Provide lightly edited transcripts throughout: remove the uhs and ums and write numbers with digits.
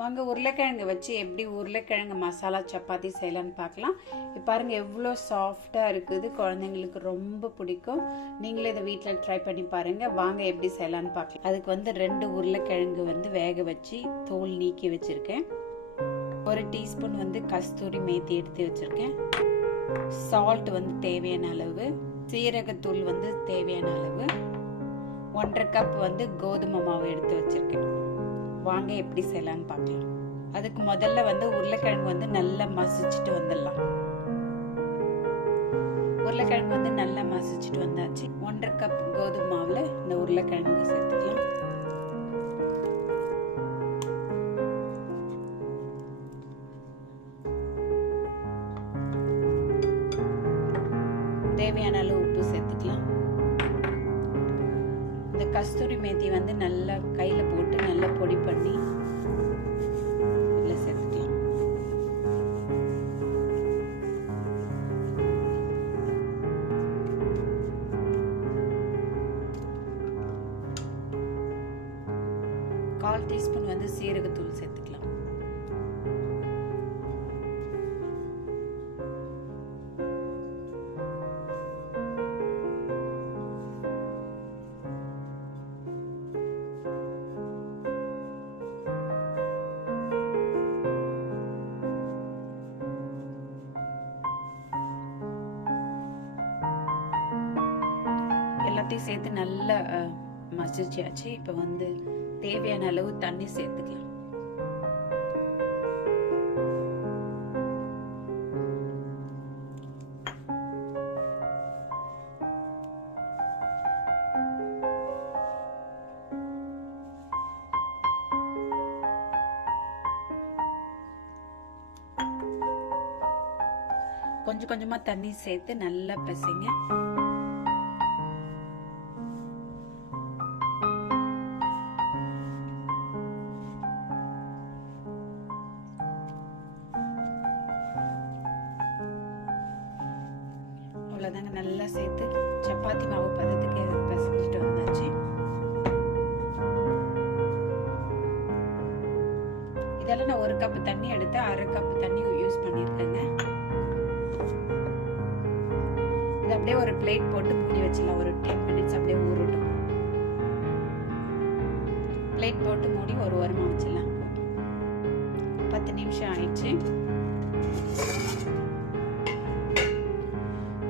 வாங்க உருளைக்கிழங்கு வச்சு எப்படி உருளைக்கிழங்கு மசாலா சப்பாத்தி செய்யலான்னு பார்க்கலாம். இப்போ பாருங்கள் எவ்வளோ சாஃப்டாக இருக்குது, குழந்தைங்களுக்கு ரொம்ப பிடிக்கும். நீங்களே இதை வீட்டில் ட்ரை பண்ணி பாருங்கள். வாங்க எப்படி செய்யலான்னு பார்க்கலாம். அதுக்கு 2 உருளைக்கிழங்கு வேக வச்சு தோல் நீக்கி வச்சுருக்கேன். 1 டீஸ்பூன் கஸ்தூரி மேத்தி எடுத்து வச்சுருக்கேன். சால்ட் தேவையான அளவு, சீரகத்தூள் தேவையான அளவு, 1/2 கப் கோதுமை மாவு எடுத்து வச்சுருக்கேன். வாங்க எப்படி செய்யலான்னு பார்க்கலாம். அதுக்கு முதல்ல உருளைக்கிழங்கு நல்லா மசிச்சுட்டு வந்துடலாம். உருளைக்கிழங்கு நல்லா மசிச்சுட்டு வந்தாச்சு. 1/2 கப் கோதுமை மாவில் இந்த உருளைக்கிழங்கு சேர்த்துக்கலாம். தேவையான அளவு உப்பு சேர்த்துக்கலாம். இந்த கஸ்தூரி மேத்தி நல்லா கையில் போட்டு நல்லா பொடி பண்ணி இதில் சேர்த்துக்கலாம். கால் டீஸ்பூன் சீரகத்தூள் சேர்த்துக்கலாம். எல்லாத்தையும் சேர்த்து நல்லா மசிச்சாச்சு. இப்போ தேவையான அளவு தண்ணி சேர்த்துக்கலாம். கொஞ்சம் கொஞ்சமா தண்ணி சேர்த்து நல்லா பிசைங்க. அவ்வளோதாங்க, நல்லா சேர்த்து சப்பாத்தி மாவு பதத்துக்கு பிசைஞ்சிட்டு வந்தாச்சு. இதெல்லாம் நான் 1 கப் தண்ணி எடுத்து 1/2 கப் தண்ணி யூஸ் பண்ணியிருக்கேங்க. இது அப்படியே ஒரு பிளேட் போட்டு மூடி வச்சிடலாம். ஒரு 10 மினிட்ஸ் அப்படியே ஊறட்டும். பிளேட் போட்டு மூடி ஒரு வாரமாக வச்சிடலாம். 10 நிமிஷம் ஆயிடுச்சு.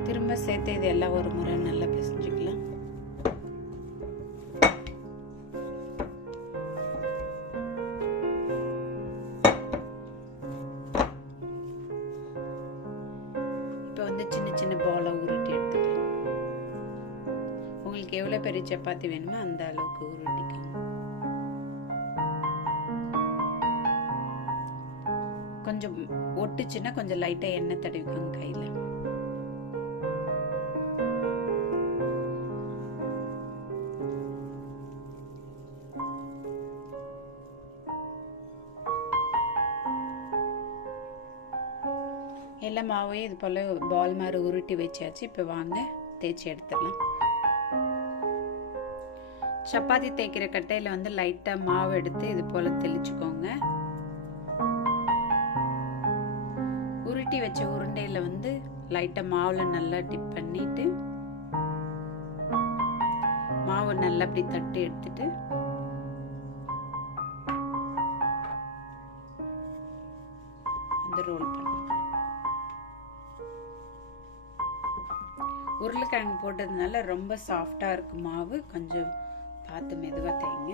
திரும்ப சேர்த்து இது எல்லாம் ஒரு முறை நல்லா பிசைஞ்சுக்கலாம். இப்போ சின்ன சின்ன பாலா உருட்டி எடுத்துக்கலாம். உங்களுக்கு எவ்வளவு பெரிய சப்பாத்தி வேணுமோ அந்த அளவுக்கு உருட்டிக்கலாம். கொஞ்சம் ஒட்டுச்சுன்னா கொஞ்சம் லைட்டா எண்ணெய் தடவிக்கோங்க கையில. எல்லா மாவையும் இது போல் பால் மாதிரி உருட்டி வச்சாச்சு. இப்போ வாங்க தேய்ச்சி எடுத்துடலாம். சப்பாத்தி தேய்க்கிற கட்டையில் லைட்டாக மாவு எடுத்து இது போல் தெளிச்சுக்கோங்க. உருட்டி வச்ச உருண்டையில் லைட்டாக மாவில் நல்லா டிப் பண்ணிட்டு மாவு நல்லா அப்படி தட்டி எடுத்துட்டு ரோல் பண்ணி உருளைக்கிழங்கு போட்டதுனால ரொம்ப சாஃப்டா இருக்கு மாவு. கொஞ்சம் பார்த்து மெதுவா தேய்ங்க.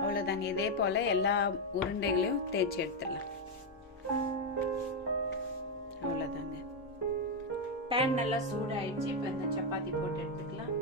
அவ்வளவுதாங்க. இதே போல எல்லா உருண்டைகளையும் தேய்ச்சி எடுத்துடலாம். பேன் நல்லா சூடாயிடுச்சு. இப்போ இந்த சப்பாத்தி போட்டு எடுத்துக்கலாம்.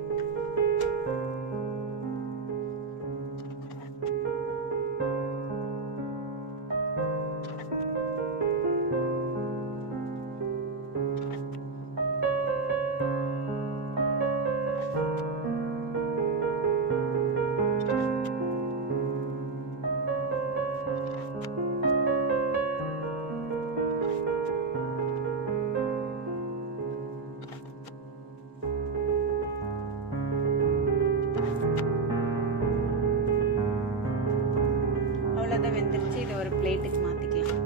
அவ்வளோதான் வெந்துருச்சு. இதை ஒரு பிளேட்டுக்கு மாற்றிக்கலாம்.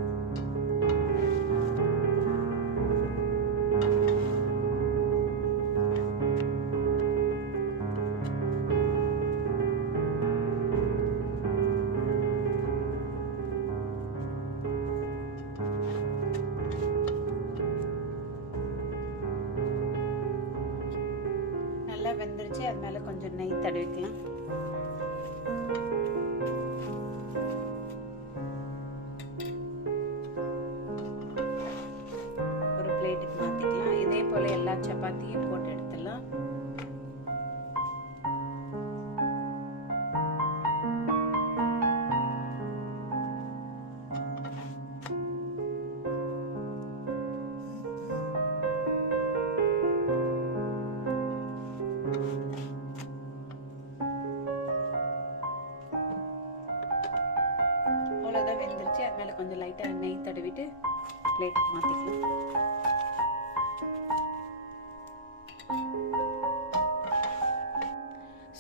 நல்லா வெந்துருச்சு. அது மேலே கொஞ்சம் நெய் தடவிக்கலாம். ஒரு பிளேட்டுக்கு மாற்றிக்கலாம். இதே போல் எல்லா சப்பாத்தியும் போட்டு எடுத்துடலாம். அவ்வளோதான் வெந்துருச்சு. அது மேலே கொஞ்சம் லைட்டாக நெய் தடவிட்டு பிளேட்டுக்கு மாற்றிக்கலாம்.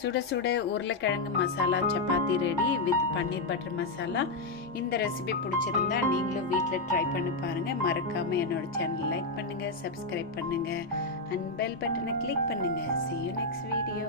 சுட சுட உருளைக்கிழங்கு masala chapati ready with paneer butter masala. இந்த ரெசிபி பிடிச்சிருந்தா நீங்களும் வீட்டில் ட்ரை பண்ணி பாருங்கள். மறக்காமல் என்னோட சேனல் லைக் பண்ணுங்கள், சப்ஸ்கிரைப் பண்ணுங்கள் அண்ட் பெல் பட்டனை கிளிக் பண்ணுங்கள். See you next video.